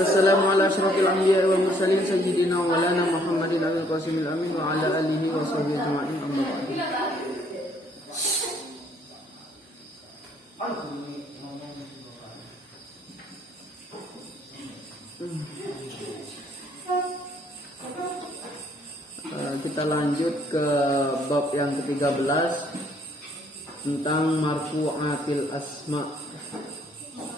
wassalamu ala asyrafil anbiya'i wal mursalin sayyidina wa lana Muhammadin abil qasimil amin wa ala alihi wa sahbihi ajma'in amma ba'du. Kita lanjut ke bab yang ke-13 tentang marfu'atil asma,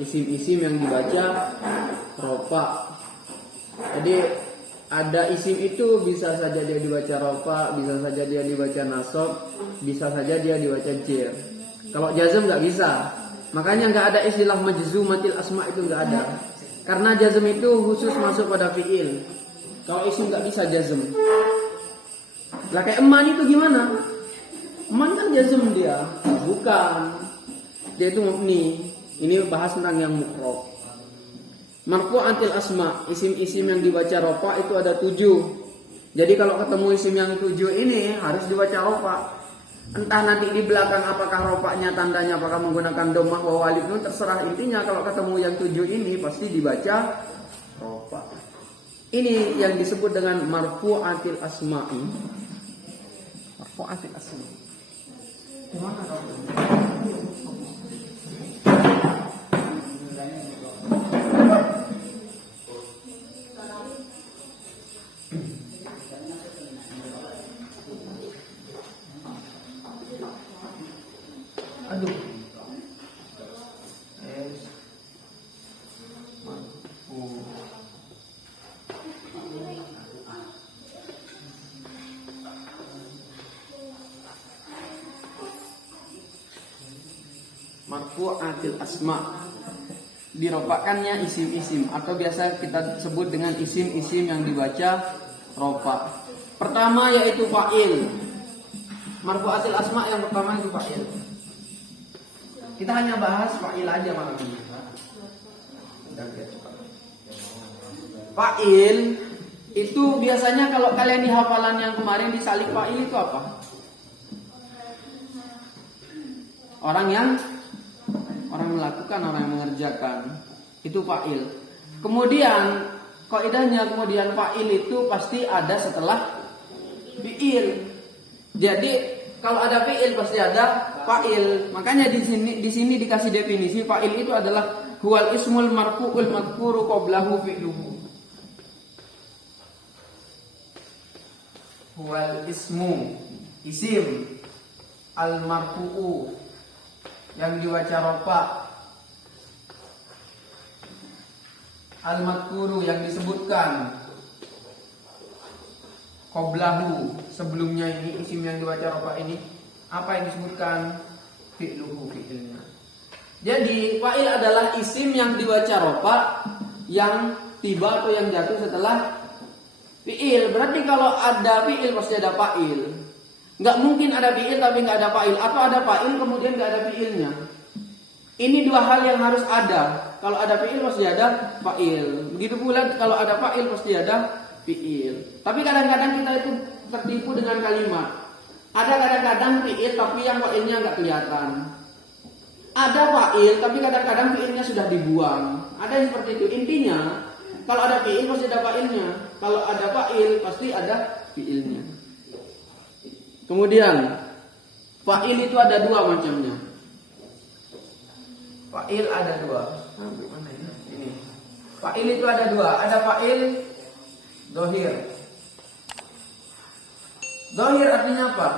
isim-isim yang dibaca rofa. Jadi ada isim itu bisa saja dia dibaca rofa, bisa saja dia dibaca nasab, bisa saja dia dibaca jer. Kalau jazm nggak bisa, makanya nggak ada istilah majzumatil asma, itu nggak ada. Karena jazm itu khusus masuk pada fiil. Kalau isim nggak bisa jazm. Lah kayak eman itu gimana? Eman kan jazm dia, bukan. Dia itu mubni. Ini bahas tentang yang mukrob. Marfu'atil asma, isim-isim yang dibaca rofa itu ada 7. Jadi kalau ketemu isim yang 7 ini harus dibaca rofa. Entah nanti di belakang apakah rofanya tandanya apakah menggunakan dhammah wa walid, itu terserah. Intinya kalau ketemu yang 7 ini pasti dibaca rofa. Ini yang disebut dengan marfu'atil asma'i. Marfu'atil asma'. Gimana dong? Aduh. Marfu'atil asma, diropakannya isim-isim atau biasa kita sebut dengan isim-isim yang dibaca rofa. Pertama yaitu fa'il. Marfu'atil asma yang pertama itu fa'il. Kita hanya bahas fa'il aja malam ini. Fa'il itu biasanya kalau kalian di hafalan yang kemarin disalib fa'il itu apa? Orang melakukan, orang yang mengerjakan, itu fa'il. Kemudian kaidahnya fa'il itu pasti ada setelah fi'il. Jadi kalau ada fi'il pasti ada fa'il. Makanya di sini dikasih definisi fa'il itu adalah huwal ismul marfu'ul madhkuru qablahu fi'luhu. Huwal ismu, isim, al marfu'u yang dibaca rofa, al madhkuru yang disebutkan, qablahu sebelumnya ini isim yang dibaca rofa ini apa yang disebutkan? Fi'luhu, fi'ilnya. Jadi fa'il adalah isim yang dibaca rofa yang tiba atau yang jatuh setelah fi'il. Berarti kalau ada fi'il pasti ada fa'il. Nggak mungkin ada fi'il tapi nggak ada fa'il, atau ada fa'il kemudian nggak ada fi'ilnya. Ini dua hal yang harus ada. Kalau ada fi'il pasti ada fa'il. Begitu pula kalau ada fa'il pasti ada fi'il. Tapi kadang-kadang kita itu tertipu dengan kalimat. Ada kadang-kadang fi'il tapi yang fa'ilnya nggak kelihatan. Ada fa'il tapi kadang-kadang fi'ilnya sudah dibuang. Ada yang seperti itu. Intinya kalau ada fi'il pasti ada fa'ilnya. Kalau ada fa'il pasti ada fi'ilnya. Kemudian fa'il itu ada dua macamnya. Fa'il ada dua. Mana ini? Ini. Fa'il itu ada dua. Ada fa'il dohir. Dohir artinya apa?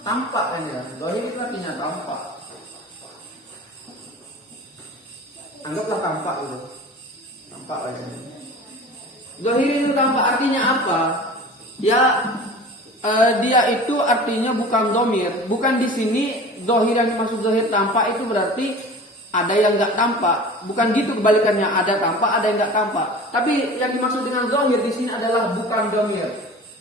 Tampak kan ya. Dohir itu artinya tampak. Anggaplah tampak itu. Tampak aja. Dohir itu tampak artinya apa? Ya, dia itu artinya bukan domir. Bukan di sini dohir yang dimaksud dohir tampak itu berarti ada yang nggak tampak. Bukan gitu, kebalikannya, ada tampak, ada yang nggak tampak. Tapi yang dimaksud dengan dohir di sini adalah bukan domir.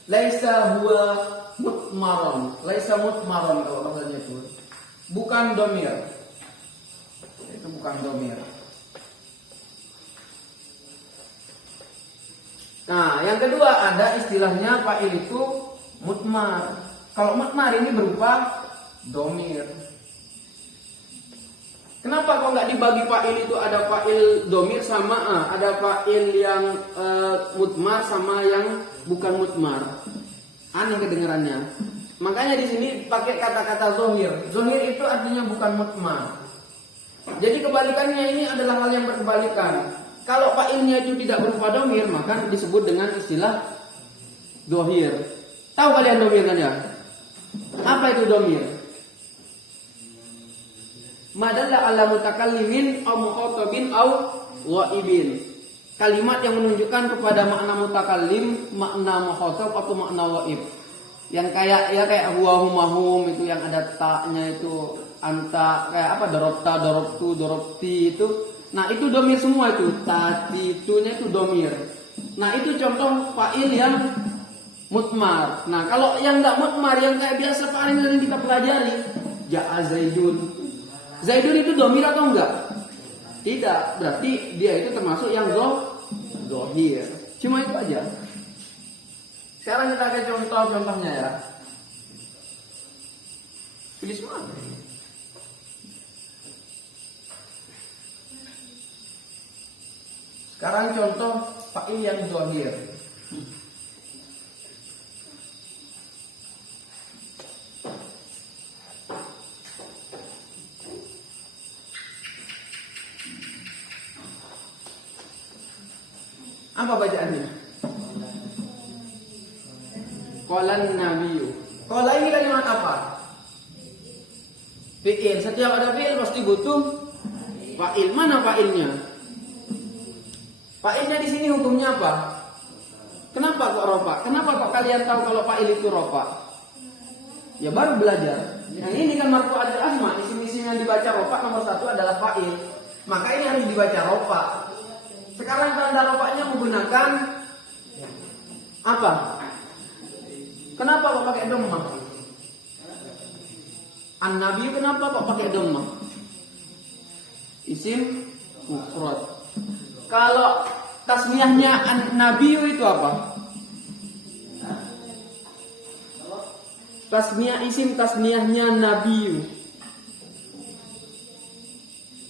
Laisa huwa mutmaron. Laisa mutmaron kalau bahasanya itu. Bukan domir. Itu bukan domir. Nah, yang kedua ada istilahnya fa'il itu mutmar. Kalau mutmar ini berupa domir. Kenapa kok nggak dibagi fa'il itu ada fa'il domir sama ada fa'il yang mutmar sama yang bukan mutmar? Aneh kedengarannya. Makanya di sini pakai kata-kata zohir. Zohir itu artinya bukan mutmar. Jadi kebalikannya ini adalah hal yang berkebalikan. Kalau fa'ilnya itu tidak berupa domir, maka disebut dengan istilah zohir. Tahu kalian domir kan ya? Apa itu domir? Madalla ala mutakallimin aw mukhatabin aw ghaibin. Kalimat yang menunjukkan kepada makna mutakallim, makna mukhatab atau makna ghaib. Yang kayak huwa humahum itu yang ada taknya itu, anta kayak apa darabta darabtu darabti itu. Nah, itu domir semua itu. Tati itunya itu domir. Nah, itu contoh fa'il yang mutmar. Nah, kalau yang enggak mutmar yang kayak biasa fa'il yang kita pelajari, ja'a zaidun. Zaidun itu domir atau enggak? Tidak, berarti dia itu termasuk yang zohir. Cuma itu aja. Sekarang kita akan contoh-contohnya ya. Pilih semua. Sekarang contoh fa'il yang zohir. Apa bacaannya? Qalan nabiyyu. Qala ini kalimat apa? Fi'il. Setiap ada fi'il pasti butuh fa'il. Mana fa'ilnya? Fa'ilnya di sini hukumnya apa? Kenapa kok rofa? Kenapa kok kalian tahu kalau fa'il itu rofa? Ya baru belajar. Yang ini kan marfu'atul asma. Isim-isim yang dibaca rofa nomor 1 adalah fa'il. Maka ini harus dibaca rofa. Sekarang tanda rofanya menggunakan apa? Kenapa kok pakai dhammah? An-Nabi kenapa kok pakai dhammah? Isim mufrad. Kalau tasniyahnya An-Nabi itu apa? Tasniyah isim tasniyahnya Nabi.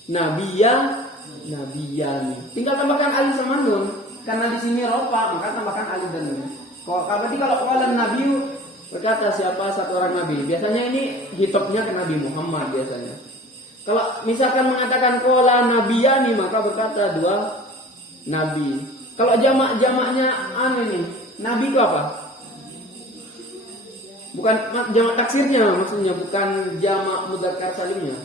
Nabiya, nabiyani. Tinggal tambahkan alif sama nun. Karena di sini rofa, maka tambahkan alif dan nun. Berarti kalau qalan Nabi berkata siapa satu orang nabi, biasanya ini hitopnya ke Nabi Muhammad biasanya. Kalau misalkan mengatakan qala nabiyani, maka berkata dua nabi. Kalau jamaknya nih, nabi itu apa? Bukan jamak taksirnya, maksudnya bukan jamak mudzakkar salimnya.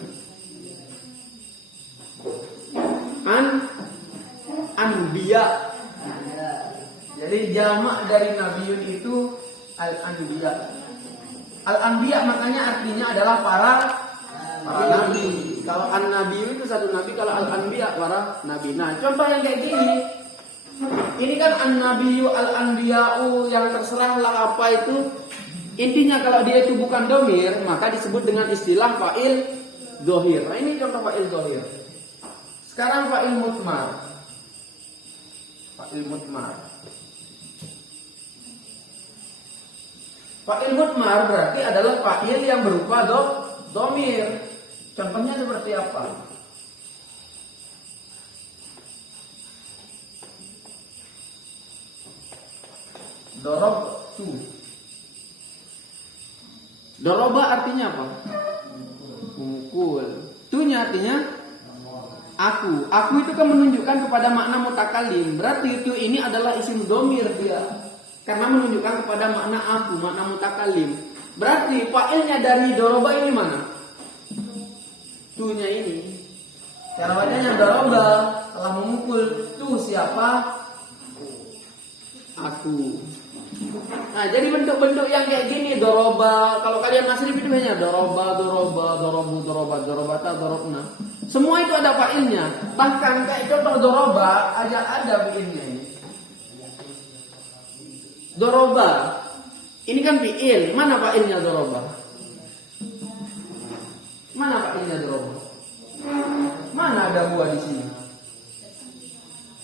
Anbiya. Jadi jamak dari nabiyun itu al-anbiya. Al-anbiya maknanya artinya adalah para nabi. Kalau an-nabiyyu itu satu nabi, kalau al-anbiya para nabi. Nah, contoh yang kayak gini. Ini kan an-nabiyyu al-anbiya'u yang terserahlah apa itu. Intinya kalau dia itu bukan domir, maka disebut dengan istilah fa'il dhohir. Nah, ini contoh fa'il dhohir. Sekarang fa'il mutmar. Fa'il mutmar. Fa'il mutmar berarti adalah fa'il yang berupa domir. Contohnya seperti apa? Darabtu. Doroba artinya apa? Memukul. Tunya artinya aku. Aku itu kan menunjukkan kepada makna mutakalim. Berarti itu ini adalah isim domir dia. Karena menunjukkan kepada makna aku, makna mutakalim. Berarti fa'ilnya dari doroba ini mana? Tunya ini. Cara bacanya doroba telah memukul. Tuh siapa? Aku. Nah, jadi bentuk-bentuk yang kayak gini doroba. Kalau kalian masih di videonya doroba, dorobu, dorobata, dorobna. Semua itu ada fa'ilnya. Bahkan kayak contoh doroba aja ada fi'ilnya ini. Doroba. Ini kan fi'il. Mana fa'ilnya doroba? Mana fa'ilnya doroba? Mana ada gua di sini?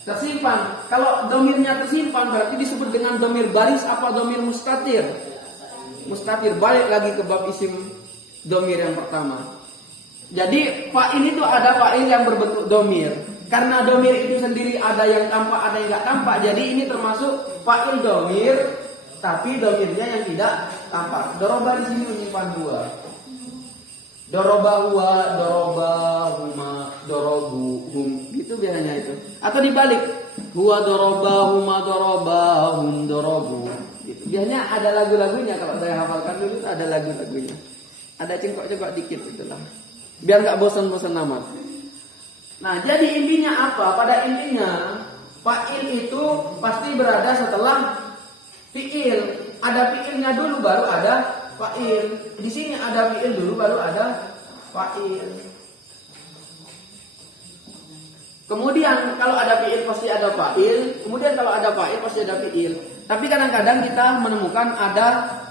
Tersimpan. Kalau domirnya tersimpan berarti disebut dengan domir baris apa domir mustatir. Mustatir, balik lagi ke bab isim domir yang pertama. Jadi fa'il itu ada fa'il yang berbentuk domir. Karena domir itu sendiri ada yang tampak, ada yang nggak tampak. Jadi ini termasuk fa'il domir, tapi domirnya yang tidak tampak. Doroba di sini menyimpan dua. Doroba huwa, doroba huma, dorobu hum. Gitu biasanya itu. Atau dibalik. Huwa doroba huma, doroba hum, dorobu. Gitu. Biasanya ada lagu-lagunya, kalau saya hafalkan dulu ada lagu-lagunya. Ada cengkok-cengkok dikit itulah. Biar nggak bosan-bosan amat. Nah, jadi intinya apa? Pada intinya fa'il itu pasti berada setelah fi'il. Ada fi'ilnya dulu baru ada fa'il. Di sini ada fi'il dulu baru ada fa'il. Kemudian kalau ada fi'il pasti ada fa'il. Kemudian kalau ada fa'il pasti ada fi'il. Tapi kadang-kadang kita menemukan ada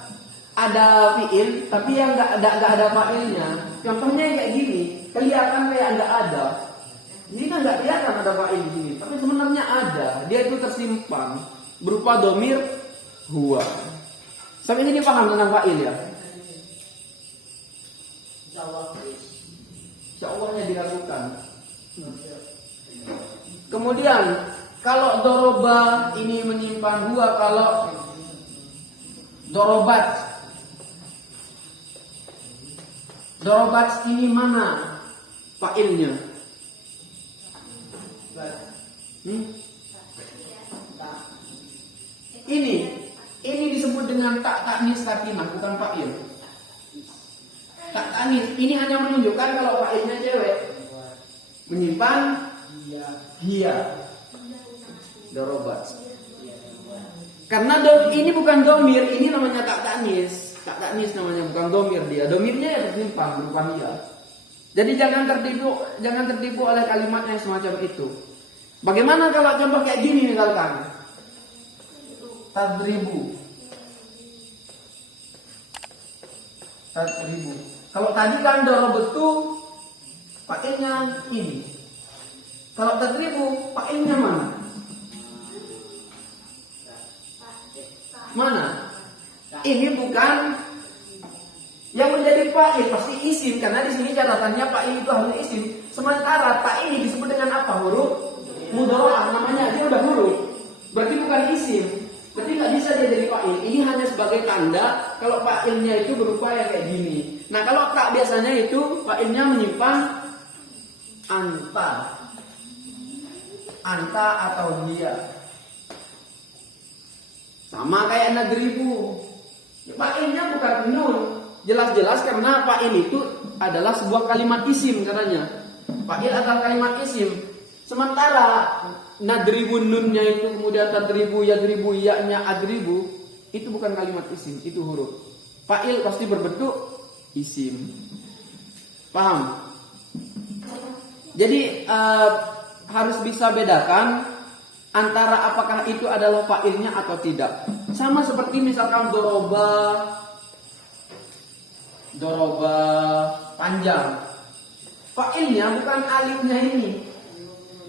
fi'il tapi yang nggak ada fa'ilnya. Contohnya kayak gini, kelihatan kayak nggak ada. Ini kan nggak kelihatan ada fa'il di sini, tapi sebenarnya ada. Dia itu tersimpan berupa domir huwa. Sampai sini paham tentang fa'il ya? Insyaallah dilakukan. Kemudian kalau doroba ini menyimpan huwa, kalau dorobat ini mana fa'ilnya? Ini disebut dengan tak taknis sakinah, bukan fa'il. Tak taknis ini hanya menunjukkan kalau fa'ilnya cewek. Menyimpan hiya. Dorobat. Karena ini bukan domir, ini namanya tak taknis. Tak taknis namanya, bukan domir dia. Domirnya ya tersimpan berupa hiya. Jadi jangan tertipu oleh kalimat yang semacam itu. Bagaimana kalau contoh kayak gini misalkan? Tadribu. Kalau tadi kan dorobetu fa'ilnya ini. Kalau tadribu fa'ilnya mana? Mana? Ini bukan yang menjadi fa'il, pasti isim, karena di sini catatannya fa'il itu hanya isim. Sementara ta ini disebut dengan apa? Huruf mudhari'ah namanya, dia udah huruf. Berarti bukan isim. Berarti nggak bisa dia jadi fa'il. Ini hanya sebagai tanda kalau fa'ilnya itu berupa yang kayak gini. Nah, kalau tak biasanya itu fa'ilnya menyimpan anta atau dia. Sama kayak nadribu. Fa'ilnya bukan nun. Jelas-jelas karena fa'il itu adalah sebuah kalimat isim katanya. Fa'il adalah kalimat isim. Sementara nadribu nunnya itu, kemudian tadribu, yadribu, ya-nya, adribu, itu bukan kalimat isim, itu huruf. Fa'il pasti berbentuk isim. Paham? Jadi harus bisa bedakan antara apakah itu adalah fa'ilnya atau tidak. Sama seperti misalkan doroba panjang. Fa'ilnya bukan alifnya ini.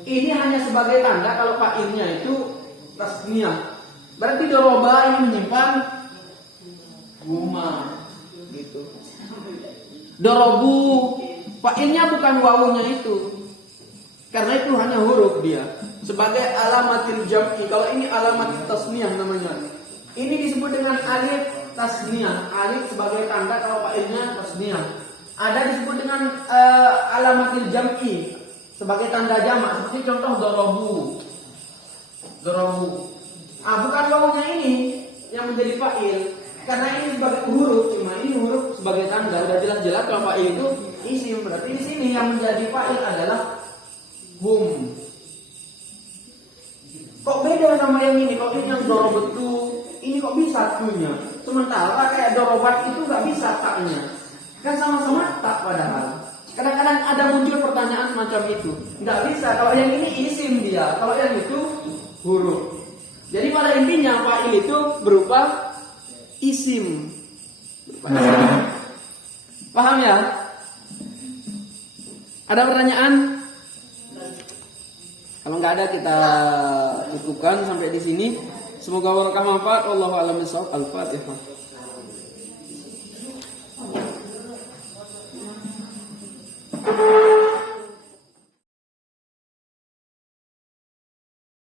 Ini hanya sebagai tanda kalau fa'ilnya itu tasniyah. Berarti doroba ini menyimpan huma gitu. Dorobu fa'ilnya bukan wawunya itu. Karena itu hanya huruf dia. Sebagai alamatil jam'i. Kalau ini alamat tasniyah namanya. Ini disebut dengan alif tasniyah. Alif sebagai tanda kalau fa'ilnya tasniyah. Ada disebut dengan alamatil jam'i sebagai tanda jamak. Seperti contoh dorobu. Bukan wawunya ini yang menjadi fa'il. Karena ini sebagai huruf, cuma ini huruf sebagai tanda. Udah jelas-jelas kalau fa'il itu isim. Berarti di sini yang menjadi fa'il adalah hum. Kok beda sama yang ini? Kok ini yang dorobetu, ini kok bisa tunya? Sementara kayak dorobat itu nggak bisa taknya. Kan sama-sama tak padahal. Kadang-kadang ada muncul pertanyaan semacam itu. Nggak bisa. Kalau yang ini isim dia, kalau yang itu huruf. Jadi pada intinya fa'il itu berupa isim. Paham ya? Ada pertanyaan? Kalau nggak ada kita cukupkan sampai di sini. Semoga barokah manfaat. Wallahu a'lam bishawab. Al-Fatihah.